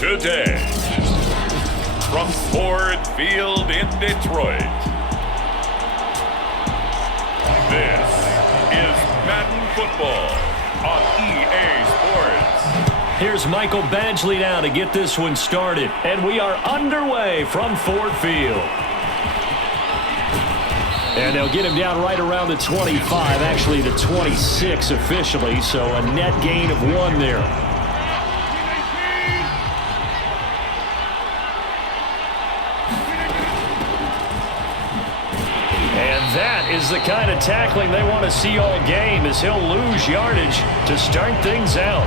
today. From Ford Field in Detroit, this is Madden Football on EA Sports. Here's Michael Badgley now to get this one started. And we are underway from Ford Field. And they'll get him down right around the 25, actually the 26 officially, so a net gain of 1 there. That is the kind of tackling they want to see all game, as he'll lose yardage to start things out.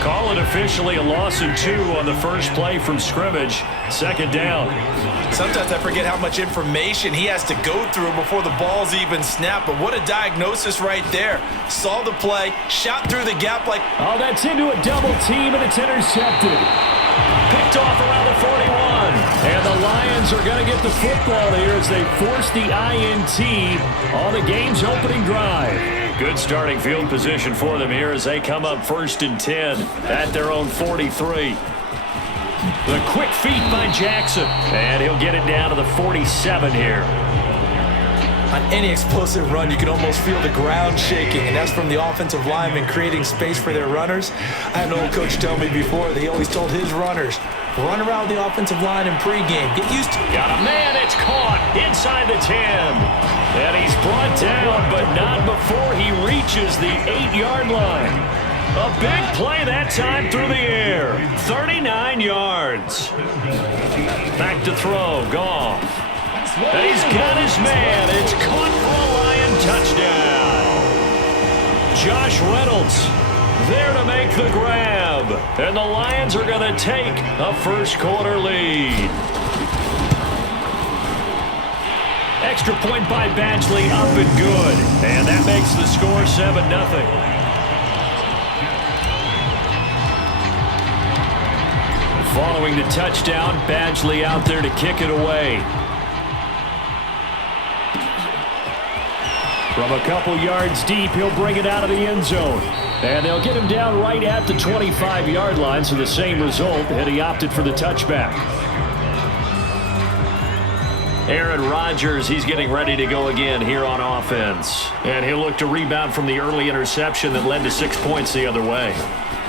Call it officially a loss of 2 on the first play from scrimmage. Second down. Sometimes I forget how much information he has to go through before the ball's even snapped, but what a diagnosis right there. Saw the play, shot through the gap like... Oh, that's into a double team, and it's intercepted. Picked off around the 41. And the Lions are going to get the football here as they force the INT on the game's opening drive. Good starting field position for them here as they come up 1st and 10 at their own 43. The quick feet by Jackson. And he'll get it down to the 47 here. On any explosive run, you can almost feel the ground shaking, and that's from the offensive linemen creating space for their runners. I had an old coach tell me before that he always told his runners, run around the offensive line in pregame. Get used to it. Got a man. It's caught inside the 10. And he's brought down, but not before he reaches the 8-yard line. A big play that time through the air. 39 yards. Back to throw. Goff. And he's got his man. It's caught for a Lion touchdown. Josh Reynolds there to make the grab. And the Lions are going to take a first-quarter lead. Extra point by Badgley, up and good. And that makes the score 7-0. Following the touchdown, Badgley out there to kick it away. From a couple yards deep, he'll bring it out of the end zone. And they'll get him down right at the 25-yard line, so the same result, and he opted for the touchback. Aaron Rodgers, he's getting ready to go again here on offense. And he'll look to rebound from the early interception that led to 6 points the other way.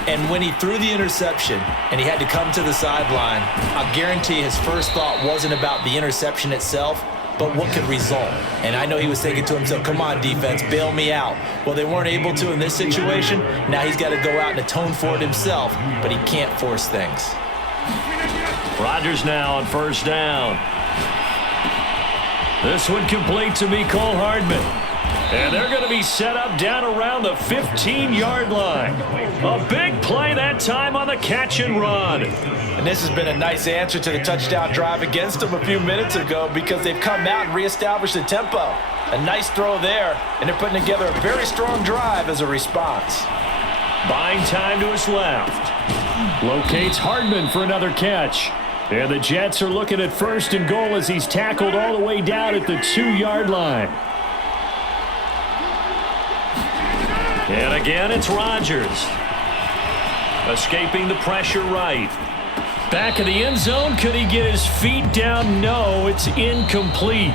And when he threw the interception and he had to come to the sideline, I guarantee his first thought wasn't about the interception itself, but what could result. And I know he was thinking to himself, come on, defense, bail me out. Well, they weren't able to in this situation. Now he's got to go out and atone for it himself, but he can't force things. Rodgers now on first down. This one complete to Mecole Hardman. And they're going to be set up down around the 15-yard line. A big play that time on the catch and run. And this has been a nice answer to the touchdown drive against them a few minutes ago because they've come out and reestablished the tempo. A nice throw there, and they're putting together a very strong drive as a response. Buying time to his left. Locates Hardman for another catch. And the Jets are looking at 1st and goal as he's tackled all the way down at the 2-yard line. And again, it's Rodgers. Escaping the pressure right. Back in the end zone, could he get his feet down? No, it's incomplete.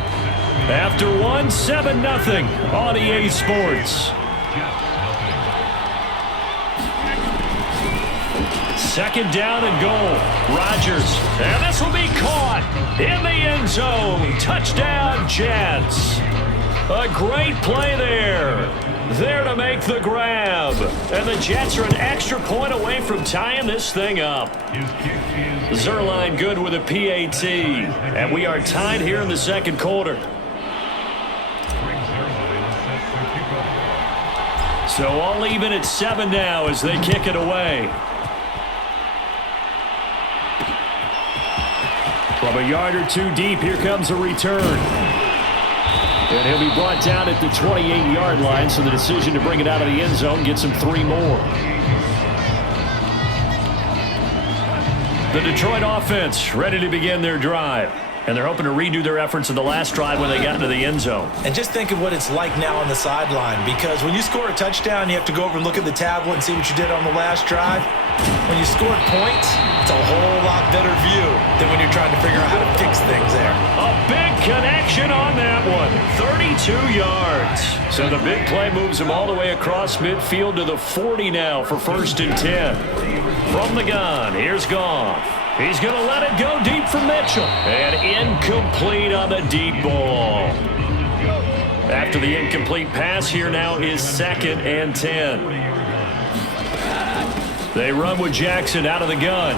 After 7-0 on EA Sports. Second down and goal. Rodgers. And this will be caught in the end zone. Touchdown, Jets. A great play there. There to make the grab. And the Jets are an extra point away from tying this thing up. Zuerlein good with a PAT. And we are tied here in the second quarter. So all even at 7 now as they kick it away. From a yard or two deep, here comes a return. And he'll be brought down at the 28-yard line, so the decision to bring it out of the end zone gets him 3 more. The Detroit offense ready to begin their drive. And they're hoping to redo their efforts in the last drive when they got into the end zone. And just think of what it's like now on the sideline, because when you score a touchdown, you have to go over and look at the tablet and see what you did on the last drive. When you scored points, it's a whole lot better view than when you're trying to figure out how to fix things there. A big connection on that one. 32 yards. So the big play moves him all the way across midfield to the 40 now for 1st and 10. From the gun, here's Goff. He's going to let it go deep for Mitchell. And incomplete on the deep ball. After the incomplete pass, here now is 2nd and 10. They run with Jackson out of the gun.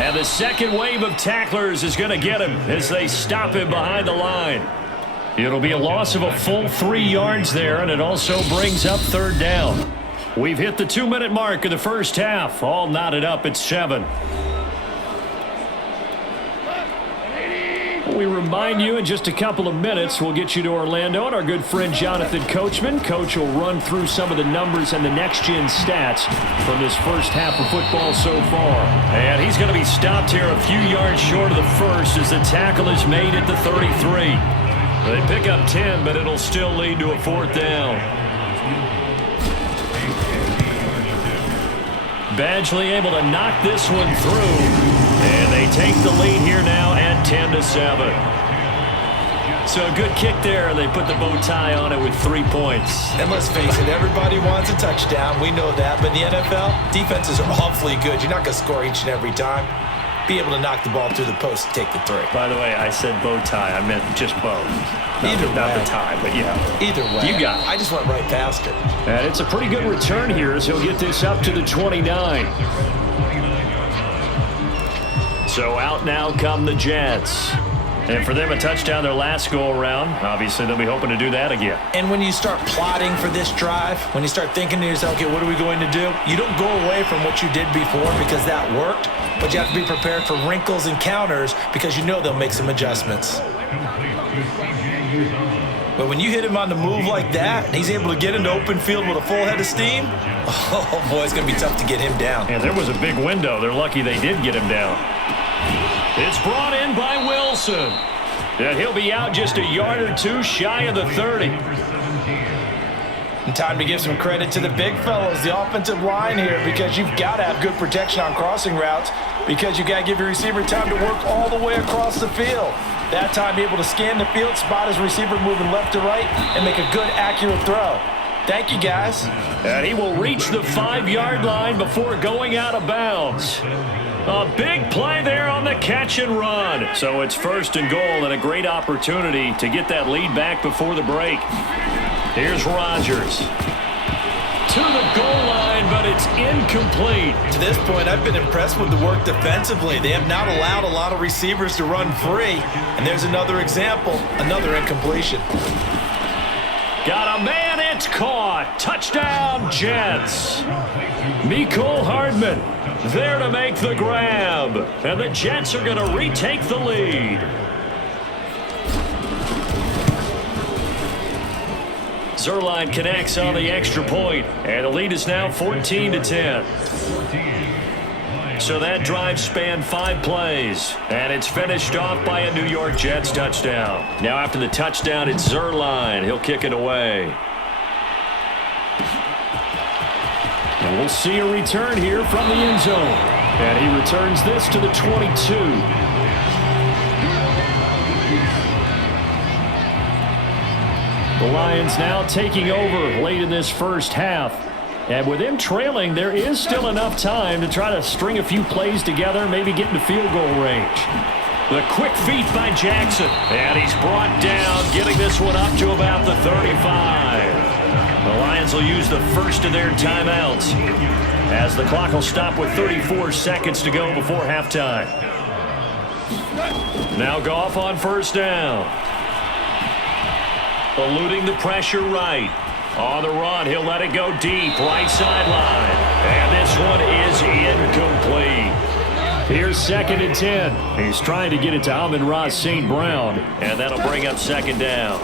And the second wave of tacklers is going to get him as they stop him behind the line. It'll be a loss of a full 3 yards there, and it also brings up 3rd down. We've hit the 2-minute mark of the first half. All knotted up at 7. We remind you in just a couple of minutes, we'll get you to Orlando and our good friend Jonathan Coachman. Coach will run through some of the numbers and the next-gen stats from this first half of football so far. And he's going to be stopped here a few yards short of the first as the tackle is made at the 33. They pick up 10, but it'll still lead to a 4th down. Badgley able to knock this one through. And they take the lead here now at 10-7. So a good kick there, and they put the bow tie on it with 3 points. And let's face it, everybody wants a touchdown. We know that. But in the NFL, defenses are awfully good. You're not going to score each and every time. Be able to knock the ball through the post and take the 3. By the way, I said bow tie. I meant just bow. Not the tie, but yeah. Either way. You got it. I just went right past it. And it's a pretty good return here as he'll get this up to the 29. So out now come the Jets. And for them, a touchdown their last go-around. Obviously, they'll be hoping to do that again. And when you start plotting for this drive, when you start thinking to yourself, okay, what are we going to do? You don't go away from what you did before because that worked, but you have to be prepared for wrinkles and counters because you know they'll make some adjustments. But when you hit him on the move like that, and he's able to get into open field with a full head of steam, oh boy, it's going to be tough to get him down. And there was a big window. They're lucky they did get him down. It's brought in by Wilson. And he'll be out just a yard or two shy of the 30. And time to give some credit to the big fellas, the offensive line here, because you've got to have good protection on crossing routes because you got to give your receiver time to work all the way across the field. That time be able to scan the field, spot his receiver moving left to right, and make a good, accurate throw. Thank you, guys. And he will reach the 5-yard line before going out of bounds. A big play there on the catch and run. So it's 1st and goal and a great opportunity to get that lead back before the break. Here's Rodgers. To the goal line, but it's incomplete. To this point, I've been impressed with the work defensively. They have not allowed a lot of receivers to run free. And there's another example, another incompletion. Got a man, it's caught. Touchdown, Jets. Mecole Hardman there to make the grab. And the Jets are going to retake the lead. Zuerlein connects on the extra point, and the lead is now 14-10. So that drive spanned 5 plays, and it's finished off by a New York Jets touchdown. Now after the touchdown, it's Zuerlein. He'll kick it away. And we'll see a return here from the end zone. And he returns this to the 22. The Lions now taking over late in this first half. And with them trailing, there is still enough time to try to string a few plays together, maybe get into field goal range. The quick feet by Jackson. And he's brought down, getting this one up to about the 35. The Lions will use the first of their timeouts as the clock will stop with 34 seconds to go before halftime. Now Goff on 1st down. Eluding the pressure right. On the run, he'll let it go deep, right sideline. And this one is incomplete. Here's 2nd and 10. He's trying to get it to Amon-Ra St. Brown, and that'll bring up 2nd down.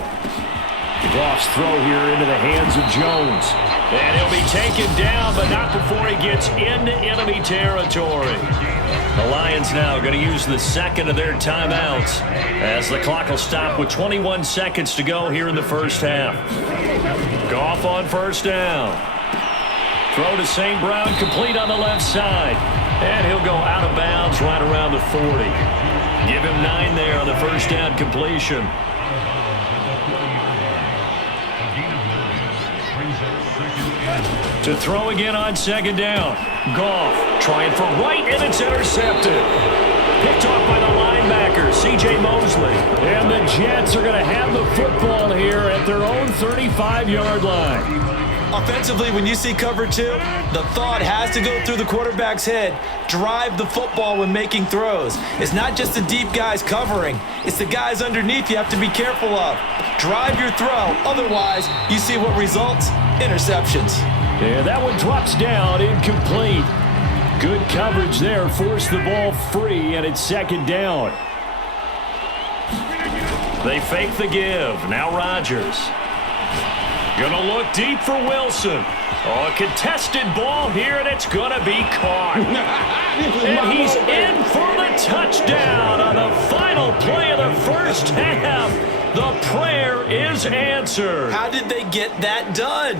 Goff's throw here into the hands of Jones. And he'll be taken down, but not before he gets into enemy territory. The Lions now going to use the second of their timeouts as the clock will stop with 21 seconds to go here in the first half. Goff on first down. Throw to St. Brown, complete on the left side. And he'll go out of bounds right around the 40. Give him 9 there on the first down completion. To throw again on second down. Goff trying for right, and it's intercepted. Picked off by the linebacker, C.J. Mosley. And the Jets are going to have the football here at their own 35-yard line. Offensively, when you see cover 2, the thought has to go through the quarterback's head. Drive the football when making throws. It's not just the deep guys covering. It's the guys underneath you have to be careful of. Drive your throw. Otherwise, you see what results? Interceptions. Yeah, that one drops down, incomplete. Good coverage there, forced the ball free, and it's second down. They fake the give. Now Rodgers. Gonna look deep for Wilson. Oh, a contested ball here, and it's gonna be caught. And he's in for the touchdown on the final play of the first half. The prayer is answered. How did they get that done?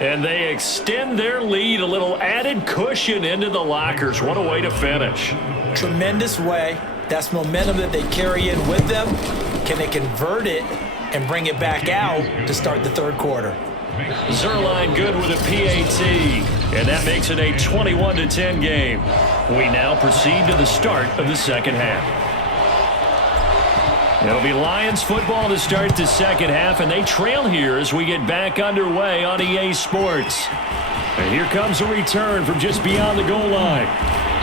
And they extend their lead, a little added cushion into the lockers. What a way to finish. Tremendous way. That's momentum that they carry in with them. Can they convert it and bring it back out to start the third quarter? Zuerlein good with a PAT, and that makes it a 21-10 game. We now proceed to the start of the second half. It'll be Lions football to start the second half, and they trail here as we get back underway on EA Sports. And here comes a return from just beyond the goal line.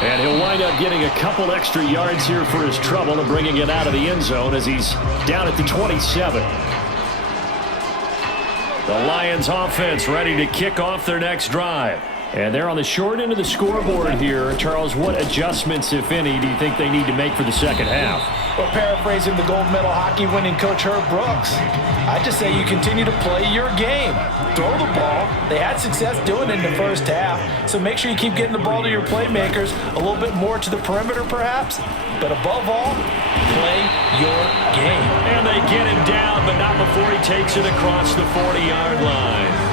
And he'll wind up getting a couple extra yards here for his trouble and bringing it out of the end zone as he's down at the 27. The Lions offense ready to kick off their next drive. And they're on the short end of the scoreboard here. Charles, what adjustments, if any, do you think they need to make for the second half? Well, paraphrasing the gold medal hockey winning coach Herb Brooks, I just say you continue to play your game. Throw the ball. They had success doing it in the first half, so make sure you keep getting the ball to your playmakers, a little bit more to the perimeter perhaps, but above all, play your game. And they get him down, but not before he takes it across the 40-yard line.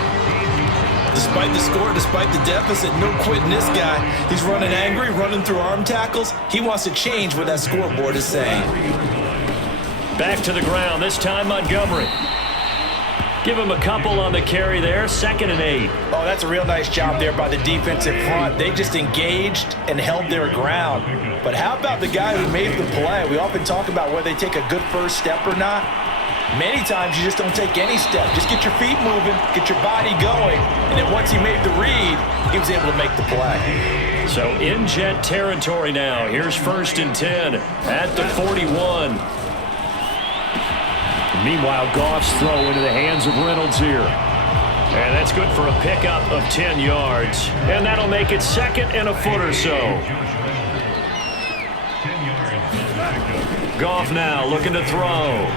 Despite the score, despite the deficit, no quitting this guy. He's running angry, running through arm tackles. He wants to change what that scoreboard is saying. Back to the ground, this time Montgomery. Give him a couple on the carry there, 2nd and 8. Oh, that's a real nice job there by the defensive front. They just engaged and held their ground. But how about the guy who made the play? We often talk about whether they take a good first step or not. Many times you just don't take any step. Just get your feet moving, get your body going, and then once he made the read, he was able to make the play. So in Jet territory now. Here's 1st and 10 at the 41. Meanwhile, Goff's throw into the hands of Reynolds here. And that's good for a pickup of 10 yards. And that'll make it 2nd and a foot or so. Goff now looking to throw.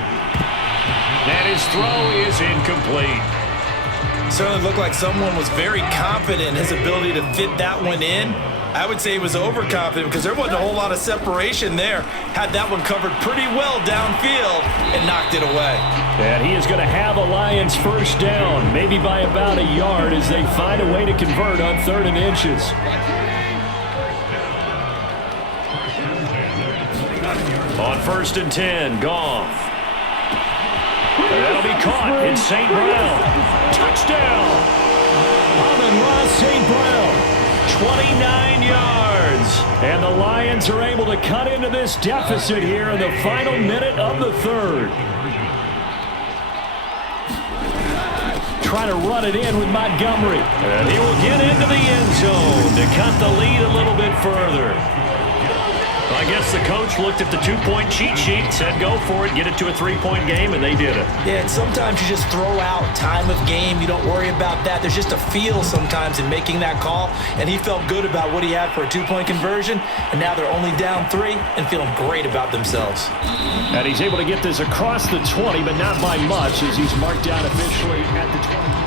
And his throw is incomplete. Certainly looked like someone was very confident in his ability to fit that one in. I would say he was overconfident because there wasn't a whole lot of separation there. Had that one covered pretty well downfield and knocked it away. And he is going to have a Lions first down, maybe by about a yard as they find a way to convert on 3rd and inches. On 1st and 10, Goff. That'll be caught. It's St. Brown. Touchdown! Amon-Ra St. Brown. 29 yards. And the Lions are able to cut into this deficit here in the final minute of the third. Trying to run it in with Montgomery. And he will get into the end zone to cut the lead a little bit further. I guess the coach looked at the two-point cheat sheet, said go for it, get it to a three-point game, and they did it. Yeah, and sometimes you just throw out time of game. You don't worry about that. There's just a feel sometimes in making that call, and he felt good about what he had for a two-point conversion, and now they're only down 3 and feeling great about themselves. And he's able to get this across the 20, but not by much, as he's marked down officially at the 20.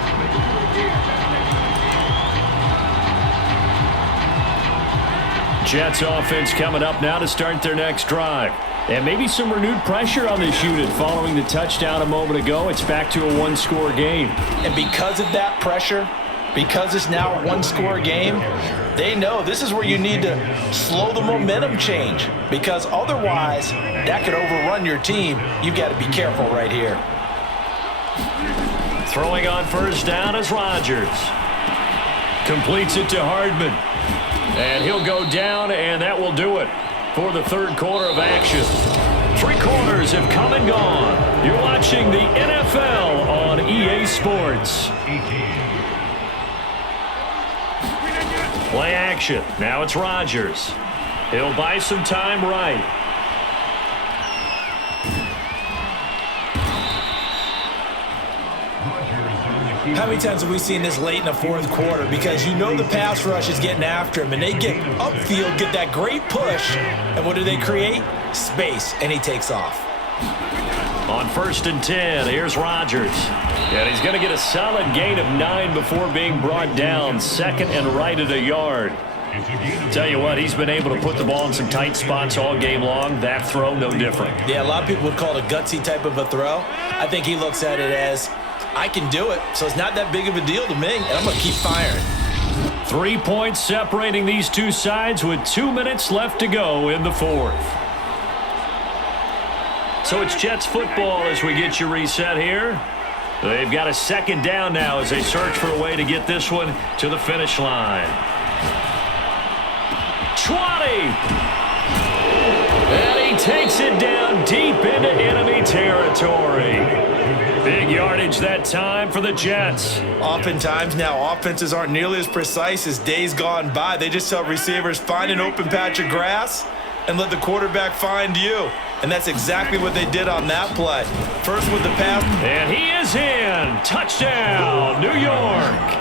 Jets offense coming up now to start their next drive. And maybe some renewed pressure on this unit following the touchdown a moment ago. It's back to a one-score game. And because of that pressure, because it's now a one-score game, they know this is where you need to slow the momentum change, because otherwise that could overrun your team. You've got to be careful right here. Throwing on first down is Rodgers. Completes it to Hardman. And he'll go down, and that will do it for the third quarter of action. 3 quarters have come and gone. You're watching the NFL on EA Sports. Play action. Now it's Rodgers. He'll buy some time right. How many times have we seen this late in the fourth quarter? Because you know the pass rush is getting after him, and they get upfield, get that great push, and what do they create? Space, and he takes off. On 1st and 10, here's Rodgers. And he's going to get a solid gain of 9 before being brought down. Second and right at a yard. Tell you what, he's been able to put the ball in some tight spots all game long. That throw, no different. Yeah, a lot of people would call it a gutsy type of a throw. I think he looks at it as, I can do it, so it's not that big of a deal to me, and I'm going to keep firing. 3 points separating these two sides with 2 minutes left to go in the fourth. So it's Jets football as we get you reset here. They've got a second down now as they search for a way to get this one to the finish line. 20! And he takes it down deep into enemy territory. Big yardage that time for the Jets. Oftentimes now, offenses aren't nearly as precise as days gone by. They just tell receivers, find an open patch of grass and let the quarterback find you. And that's exactly what they did on that play. First with the pass. And he is in. Touchdown, New York.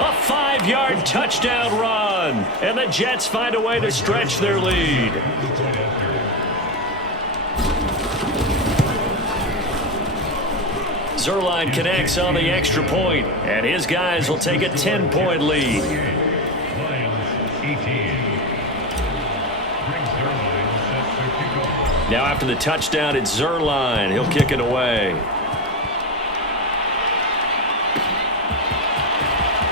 A 5-yard touchdown run. And the Jets find a way to stretch their lead. Zuerlein connects on the extra point, and his guys will take a 10-point lead. Now after the touchdown, it's Zuerlein. He'll kick it away.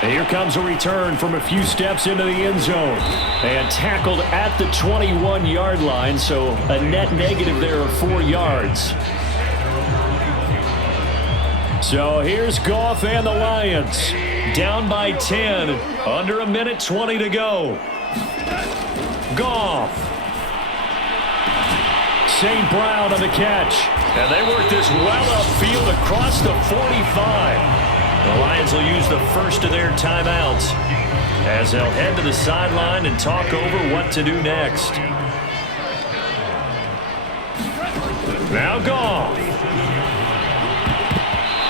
And here comes a return from a few steps into the end zone. And tackled at the 21-yard line, so a net negative there of 4 yards. So here's Goff and the Lions. Down by 10. Under a minute 20 to go. Goff. St. Brown on the catch. And they work this well upfield across the 45. The Lions will use the first of their timeouts as they'll head to the sideline and talk over what to do next. Now Goff.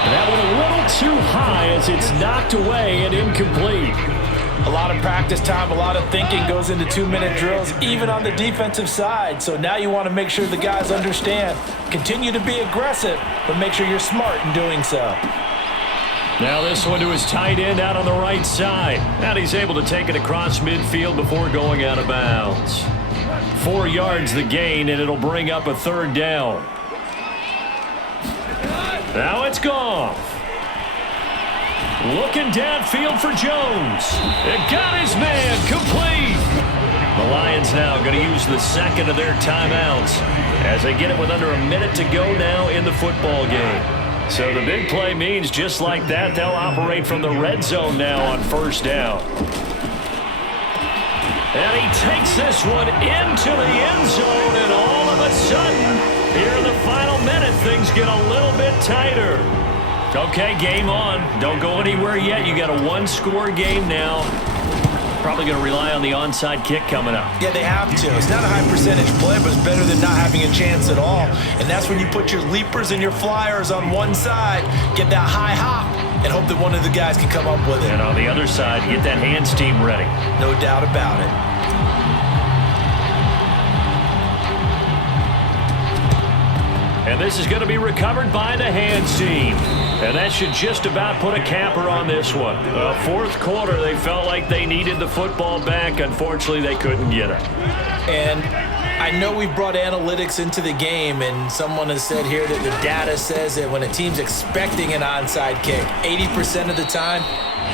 That one a little too high as it's knocked away and incomplete. A lot of practice time, a lot of thinking goes into 2-minute drills, even on the defensive side. So now you want to make sure the guys understand. Continue to be aggressive, but make sure you're smart in doing so. Now this one to his tight end out on the right side. And he's able to take it across midfield before going out of bounds. 4 yards the gain, and it'll bring up a third down. Now it's Goff. Looking downfield for Jones. It got his man complete. The Lions now going to use the second of their timeouts as they get it with under a minute to go now in the football game. So the big play means just like that, they'll operate from the red zone now on first down. And he takes this one into the end zone, and all of a sudden, here in the final minute, things get a little bit tighter. Okay, game on. Don't go anywhere yet. You got a one-score game now. Probably going to rely on the onside kick coming up. Yeah, they have to. It's not a high percentage play, but it's better than not having a chance at all. And that's when you put your leapers and your flyers on one side, get that high hop, and hope that one of the guys can come up with it. And on the other side, get that hands team ready. No doubt about it. And this is going to be recovered by the hands team. And that should just about put a capper on this one. Fourth quarter, they felt like they needed the football back. Unfortunately, they couldn't get it. And I know we've brought analytics into the game, and someone has said here that the data says that when a team's expecting an onside kick, 80% of the time,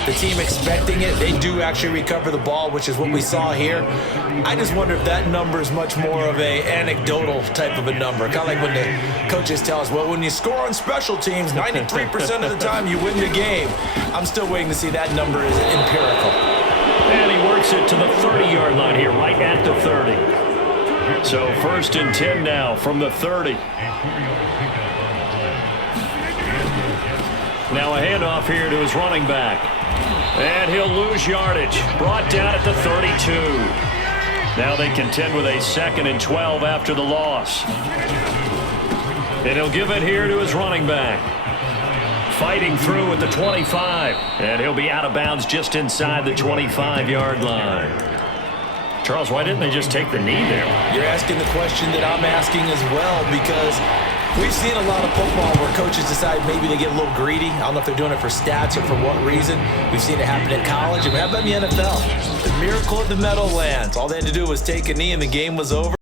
the team expecting it, they do actually recover the ball, which is what we saw here. I just wonder if that number is much more of a anecdotal type of a number. Kind of like when the coaches tell us, well, when you score on special teams, 93% of the time you win the game. I'm still waiting to see that number is empirical. And he works it to the 30-yard line here, right at the 30. So 1st and 10 now from the 30. Now a handoff here to his running back. And he'll lose yardage. Brought down at the 32. Now they contend with a 2nd and 12 after the loss. And he'll give it here to his running back. Fighting through at the 25. And he'll be out of bounds just inside the 25-yard line. Charles, why didn't they just take the knee there? You're asking the question that I'm asking as well, because we've seen a lot of football where coaches decide maybe they get a little greedy. I don't know if they're doing it for stats or for what reason. We've seen it happen in college, and how about in the NFL? The miracle at the Meadowlands. All they had to do was take a knee and the game was over.